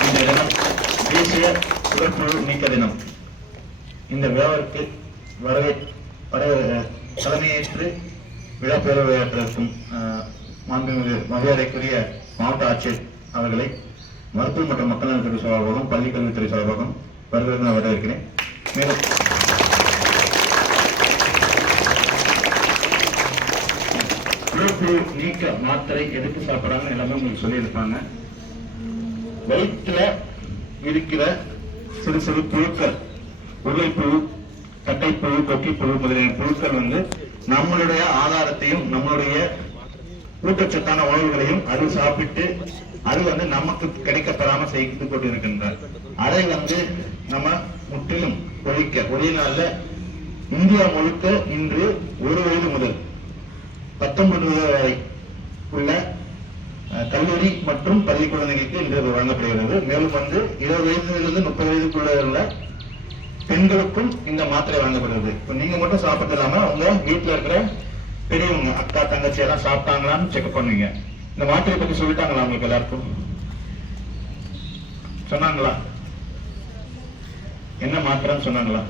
இந்த தினம் தேசிய உடற்புழு நீக்க தினம். இந்த விழாவிற்கு வரவே வர- தலைமையேற்று விழா பேரவையாற்றிருக்கும் மாண்புமிகு மரியாதைக்குரிய மாவட்ட ஆட்சியர் அவர்களை மருத்துவ மற்றும் மக்கள் நலத்துறை சார்பாகவும் பள்ளி கல்வித்துறை சார்பாகவும் வருகிறது நான் வரவேற்கிறேன். மேலும் உடற்புழு நீக்க மாத்திரை எதுக்கு சாப்பிட்றாங்கன்னு எல்லாமே உங்களுக்கு சொல்லியிருப்பாங்க வயிற்றுல இருக்கிற சிறு சிறு புழுக்கள் உருளைப்புழு தட்டைப்புழு கொக்கிப்புழு முதலிய புழுக்கள் வந்து நம்மளுடைய ஆதாரத்தையும் நம்மளுடைய ஊட்டச்சத்தான உணவுகளையும் அது சாப்பிட்டு அது வந்து நமக்கு கிடைக்கப்படாம செய்து கொண்டிருக்கின்றார். அதை வந்து நம்ம முற்றிலும் ஒழிக்க ஒரே நாள்ல இந்தியா முழுக்க இன்று ஒரு வயது முதல் பத்தொன்பது வயது வரை உள்ள அஹ், கல்லூரி மற்றும் பள்ளி குழந்தைகளுக்கு இன்று வழங்கப்படுகிறது. மேலும் வந்து இருபது வயதிலிருந்து முப்பது வயதுக்குள்ள உள்ள பெண்களுக்கும் இந்த மாத்திரை வழங்கப்படுகிறது. இப்போ நீங்க மட்டும் சாப்பிட்டு இல்லாம உங்க வீட்டுல இருக்கிற பெரியவங்க அக்கா தங்கச்சி எல்லாம் சாப்பிட்டாங்களான்னு செக் பண்ணுவீங்க இந்த மாத்திரை பத்தி சொல்லிட்டாங்களா உங்களுக்கு எல்லாருக்கும்? சொன்னாங்களா? என்ன மாத்திரைன்னு சொன்னாங்களா?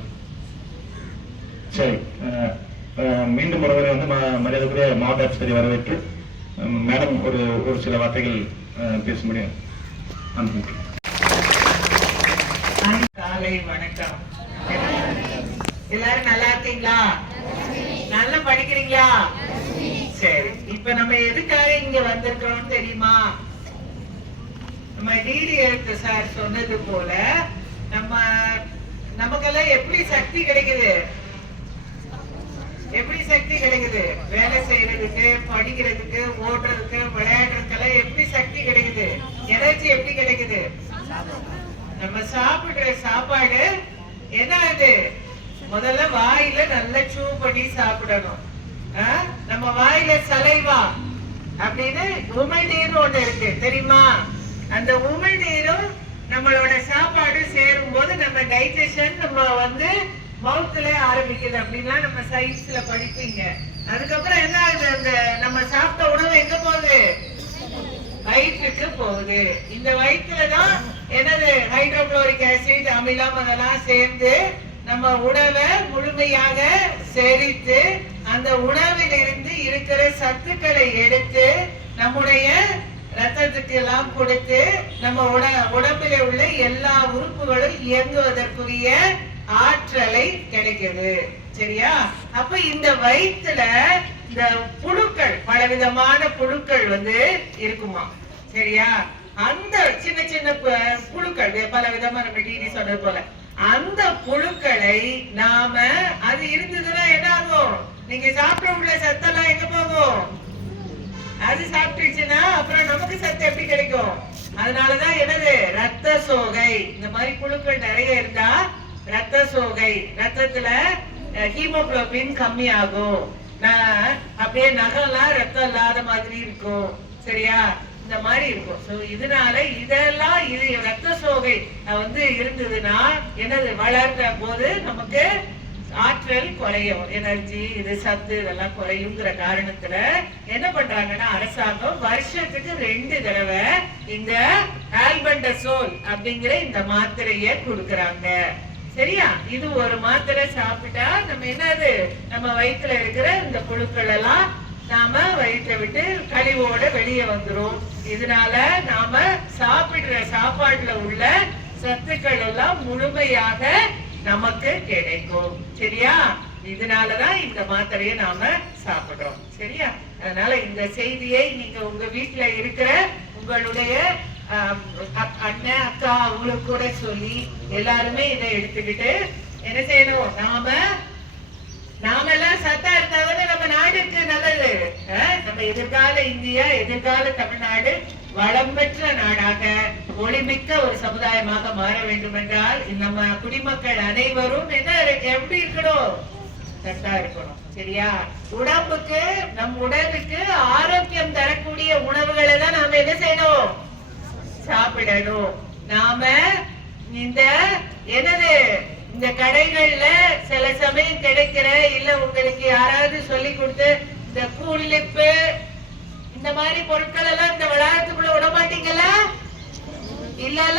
சரி அஹ், அஹ், மீண்டும் ஒருவரை வந்து ம- மரியாதைக்குரிய மாவட்ட ஆட்சியரை வரவேற்று மேடம் ஒரு ஒரு சில வார்த்தைகள் அஹ், பேச முடியும். அனுப்புகிறேன் காலை வணக்கம். எல்லாரும் நல்லா இருக்கீங்களா? நல்லா படிக்கிறீங்களா? சரி இப்ப நம்ம எதுக்காக இங்க வந்திருக்கிறோம் தெரியுமா? நம்ம டிடி எழுத்து சார் சொன்னது போல நம்ம நமக்கெல்லாம் எப்படி சக்தி கிடைக்குது? எப்படி சக்தி கிடைக்குது? வேலை செய்யறதுக்கு படிக்கிறதுக்கு ஓடுறதுக்கு விளையாடுறதுக்கெல்லாம் எப்படி சக்தி கிடைக்குது? எனர்ஜி எப்படி கிடைக்குது? நம்ம சாப்பிடுற சாப்பாடு என்ன அது முதல்ல வாயில நல்லா சூ பண்ணி சாப்பிடணும். ஆ? நம்ம வாயில சலைவா அப்படின்னு உமிழ்நீர் ஒண்ணு இருக்கு. தெரியுமா? அந்த உமிழ்நீரும் நம்மளோட சாப்பாடு சேரும் போது நம்ம டைஜஷன் நம்ம வந்து மவுத்துல ஆரம்பிக்குது அப்படின்லாம் நம்ம சயின்ஸ்ல படிப்பீங்க. அதுக்கப்புறம் என்ன ஆகுது? அந்த நம்ம சாப்பிட்ட உணவு எங்க போகுது? வயிற்றுக்கு போகுது. இந்த வயிற்றுல தான் என்னது ஹைட்ரோக்ளோரிக் ஆசிட் அமிலம் அதெல்லாம் சேர்ந்து நம்ம உணவை முழுமையாக செரித்து அந்த உணவிலிருந்து இருக்கிற சத்துக்களை எடுத்து நம்முடைய ரத்தத்துக்கு எல்லாம் கொடுத்து நம்ம உட உடம்பில உள்ள எல்லா உறுப்புகளும் இயங்குவதற்குரிய ஆற்றலை கிடைக்குது. சரியா? அப்ப இந்த வயிற்றுல இந்த புழுக்கள் பலவிதமான புழுக்கள் வந்து இருக்குமா? சரியா? அந்த சின்ன சின்ன புழுக்கள் பல விதமான நம்ம சொன்னது போல. அந்த புழுக்களை நாம அது இருந்ததுன்னா என்ன ஆகும்? நீங்க சாப்பிட உள்ள சத்தெல்லாம் எங்க போகும்? அது சாப்பிட்டுச்சுன்னா அப்புறம் நமக்கு சத்து எப்படி கிடைக்கும்? அதனாலதான் என்னது? ரத்த சோகை. இந்த மாதிரி புழுக்கள் நிறைய இருந்தா ரத்த சோகை. ரத்தத்துல ஹீமோகுளோபின் கம்மியாகும். அப்படியே நகம்லாம் ரத்தம் இல்லாத மாதிரி இருக்கும். சரியா? இந்த மாதிரி இருக்கும். ஸோ இதனால இதெல்லாம் இது ரத்த சோகை வந்து இருந்ததுன்னா என்னது வளர்ற போது நமக்கு ஆற்றல் குறையும். எனர்ஜி இது சத்து இதெல்லாம் குறையுங்கிற காரணத்துல என்ன பண்றாங்கன்னா அரசாங்கம் வருஷத்துக்கு ரெண்டு தடவை இந்த ஆல்பண்டசோல் அப்படிங்கிற இந்த மாத்திரைய கொடுக்கறாங்க. சரியா? இது ஒரு மாத்திரை சாப்பிட்டா நம்ம என்னது நம்ம வயிற்றுல இருக்கிற இந்த புழுக்கள் எல்லாம் நாம வயிற்றை விட்டு கழிவோட வெளியே வந்துரும். இதனால நாம சாப்பிடுற சாப்பாட்டுல உள்ள சத்துக்கள் எல்லாம் முழுமையாக நமக்கு கிடைக்கும். சரியா? இதனாலதான் இந்த மாத்திரையை நாம சாப்பிடுறோம். சரியா? அதனால இந்த செய்தியை நீங்க உங்க வீட்டுல இருக்கிற உங்களுடைய அண்ணன் அக்கா அவங்களுக்கு கூட சொல்லி எல்லாருமே இதை எடுத்துக்கிட்டு என்ன செய்யணும்? நாம நாம எல்லாம் சத்தா இருந்தாதானே நம்ம நாடுக்கு நல்லது. நம்ம எதிர்கால இந்தியா எதிர்கால தமிழ்நாடு வளம் பெற்ற நாடாக ஒளிமிக்க ஒரு சமுதாயமாக மாற வேண்டும் என்றால் நம்ம குடிமக்கள் அனைவரும் என்ன எப்படி இருக்கணும்? சத்தா இருக்கணும். சரியா? உடம்புக்கு நம் உடலுக்கு ஆரோக்கியம் தரக்கூடிய உணவுகளை தான் நாம என்ன செய்யணும்? சாப்பிடணும். நாம இந்த என்னது? இந்த கடைகள்ல சில சமயம் கிடைக்கிற இல்ல உங்களுக்கு யாராவது சொல்லி கொடுத்து இந்த கூலிப்பு இந்த மாதிரி பொருட்கள் எல்லாம் இந்த வளாகத்துக்குள்ள விட மாட்டீங்கல்ல? இல்லல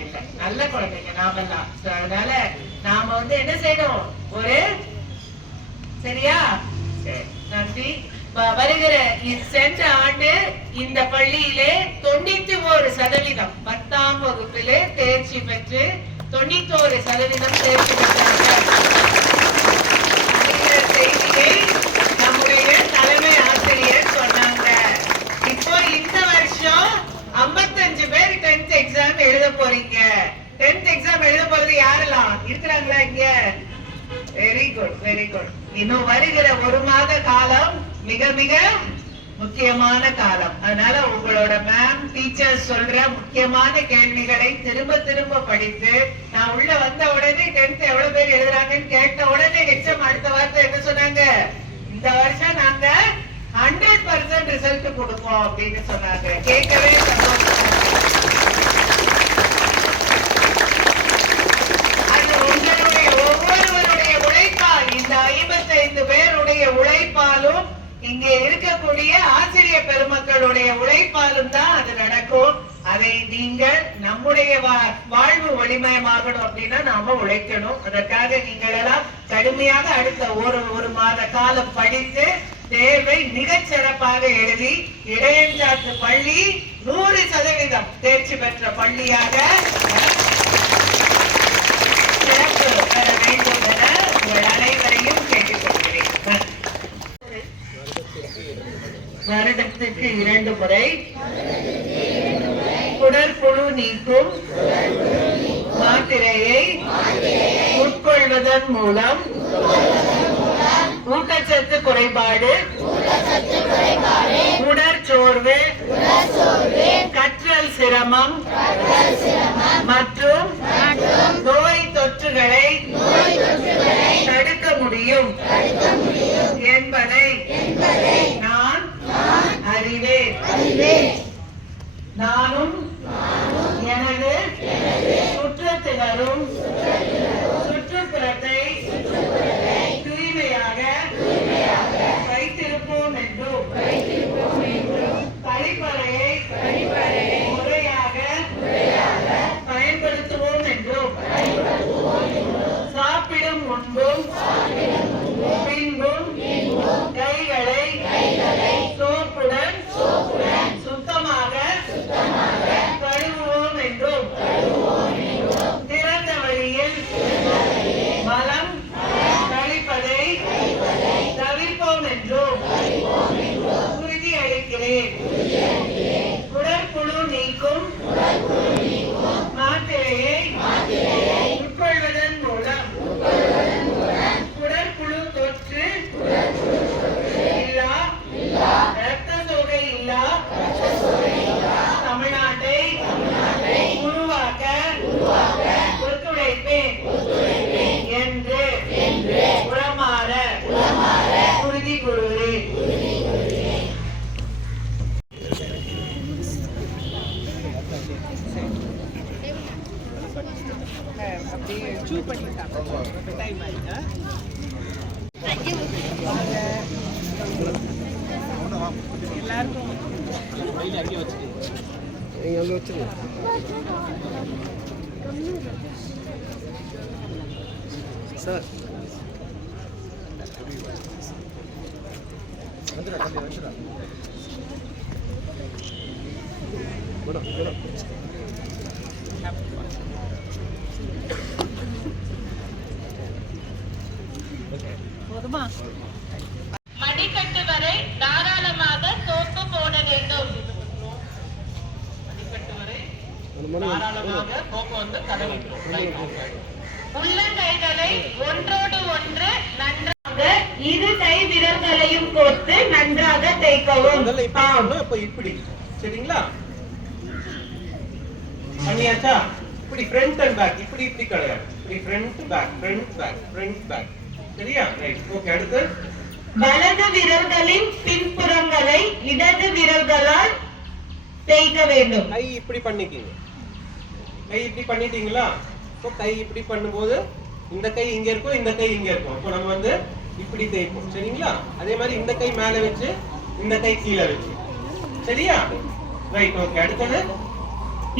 இல்ல நல்ல குழந்தைங்க நாமெல்லாம். அதனால நாம வந்து என்ன செய்யணும்? ஒரு சரியா? சரி, நன்றி. வருகிற சென்ற ஆண்டு இந்த பள்ளியிலே தொண்ணூத்தி ஒரு சதவீதம் பத்தாம் வகுப்பிலே தேர்ச்சி பெற்று தொண்ணூத்தி ஒரு சதவீதம் தேர்ச்சி பெற்றார்கள் அப்படிங்கிற செய்தியை நம்முடைய தலைமை ஆசிரியர் சொன்னாங்க இப்போ இந்த வருஷம் 55 பேர் டென்த் எக்ஸாம் எழுத போறீங்க? டென்த் எக்ஸாம் எழுத போறது யாரெல்லாம்? இருக்கிறாங்களா இங்க? வெரி குட் வெரி குட் இன்னும் வருகிற ஒரு மாத காலம் மிக மிக முக்கியமான காலம். அதனால உங்களோட மேம் டீச்சர் சொல்ற முக்கியமான கேள்விகளை திரும்ப திரும்ப படித்து நான் உள்ள வந்த உடனே டென்த் எவ்வளவு பேர் எழுதுறாங்கன்னு கேட்ட உடனே எக்ஸாம் அடுத்த வார்த்தை என்ன சொன்னாங்க? இந்த வருஷம் நாங்க ஹண்ட்ரட் பர்சன்ட் ரிசல்ட் கொடுப்போம் அப்படின்னு சொன்னாங்க. கேட்க சந்தோஷமா இருக்கு. அது உங்களுடைய ஒவ்வொருவருடைய உழைப்பால் இந்த ஐம்பத்தைந்து பேருடைய உழைப்பாலும் இங்கே இருக்கக்கூடிய ஆசிரியர் பெருமக்களுடைய உழைப்பாலும் தான் அது நடக்கும். அதை நீங்கள் நம்முடைய வாழ்வு ஒளிமயமாகணும் அப்படின்னா நாம உழைக்கணும். அதற்காக நீங்கள் எல்லாம் கடுமையாக அடுத்த ஒரு ஒரு மாத காலம் படித்து தேர்வை மிகச் சிறப்பாக எழுதி இடையஞ்சாத்து பள்ளி நூறு சதவீதம் தேர்ச்சி பெற்ற பள்ளியாக வருடத்துக்கு இரண்டு முறை குடற்புழு நீக்கும் மாத்திரையை உட்கொள்வதன் மூலம் ஊட்டச்சத்து குறைபாடு உடற்சோர்வு கற்றல் சிரமம் மற்றும் நோய் தொற்றுகளை தடுக்க முடியும். நானும் எனது சுற்றத்தினரும் நீங்க அங்க சார் வந்துடா தம்பி மேடம் மேடம் மடிக்கட்டு வரை தாராளமாக சோப்பு போட வேண்டும். தாராளமாக சோப்பு வந்து உள்ளங்கைகளை ஒன்றோடு ஒன்று நன்றாக இரு கை விரல்களையும் கோர்த்து நன்றாக தேய்க்கவும். இப்படி இப்ப சரிங்களா? பண்ணியாச்சா? இப்படி ஃப்ரண்ட் அண்ட் பேக் இப்படி இப்படி கிடையாது இப்படி front back front back front back சரியா? ஓகே அடுத்து? வலது விரல்களின் பின்புறங்களை இடது விரல்களால் தேய்க்க வேண்டும். கை இப்படி பண்ணிக்கிங்க. கை இப்படி பண்ணிட்டீங்களா? இப்போ கை இப்படி பண்ணும்போது இந்த கை இங்க இருக்கும் இந்த கை இங்க இருக்கும். அப்போ நம்ம வந்து இப்படி தேய்ப்போம். சரிங்களா? அதே மாதிரி இந்த கை மேல வச்சு இந்த கை கீழே வச்சு. சரியா? ரைட் ஓகே அடுத்தது?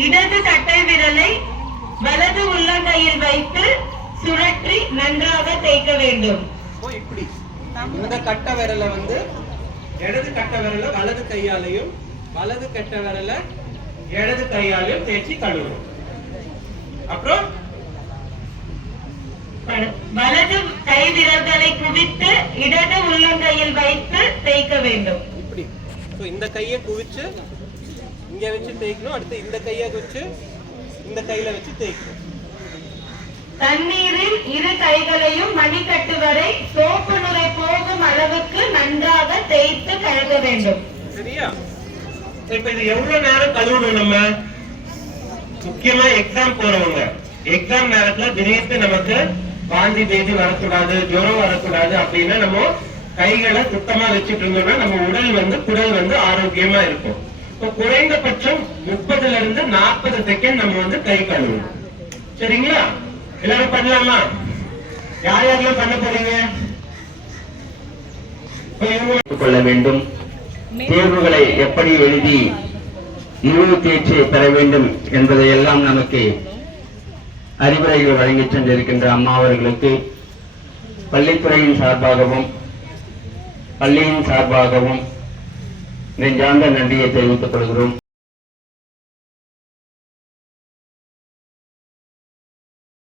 இடது கட்டை விரலை வலது உள்ளங்கையில் வைத்து சுழற்றி நன்றாக தேய்க்க வேண்டும். இப்போ இப்படி. இந்த கட்ட விரலை வந்து இடது கட்ட விரலை வலது கையாலையும் வலது கட்ட விரலை இடது கையாலையும் தேய்ச்சி கழுவணும் அப்புறம் வலது கை விரல்களை குவித்து இடது உள்ளங்கையில் வைத்து தேய்க்க வேண்டும். இப்படி. ஸோ இந்த கையை குவிச்சு இங்க வச்சு தேய்க்கணும் அடுத்து இந்த கையை வச்சு இந்த கையில வச்சு தேய்க்கணும். தண்ணீரில் இரு கைகளையும் மணிக்கட்டு வரை சோப்பு நுரை போகும் அளவுக்கு நன்றாக தேய்த்து கழுக வேண்டும். சரியா? இப்ப இது எவ்வளவு நேரம் கழுவணும் நம்ம? முக்கியமா எக்ஸாம் போறவங்க. எக்ஸாம் நேரத்துல திடீர்னு நமக்கு வாந்தி பேதி வரக்கூடாது ஜுரம் வரக்கூடாது அப்படின்னா நம்ம கைகளை சுத்தமா வச்சுட்டு இருந்தோம்னா நம்ம உடல் வந்து குடல் வந்து ஆரோக்கியமா இருக்கும். இப்போ குறைந்தபட்சம் முப்பதுல இருந்து நாற்பது செகண்ட் நம்ம வந்து கை கழுவணும். சரிங்களா? எல்லாரும் பண்ணலாமா? யார் யாரெல்லாம் பண்ண போறீங்க? கொள்ள வேண்டும். தேர்வுகளை எப்படி எழுதி இழிவு தேர்ச்சியை பெற வேண்டும் என்பதையெல்லாம் நமக்கு அறிவுரைகள் வழங்கிச் சென்றிருக்கின்ற அம்மா அவர்களுக்கு பள்ளித்துறையின் சார்பாகவும் பள்ளியின் சார்பாகவும் நெஞ்சார்ந்த நன்றியை தெரிவித்துக் கொள்கிறோம்.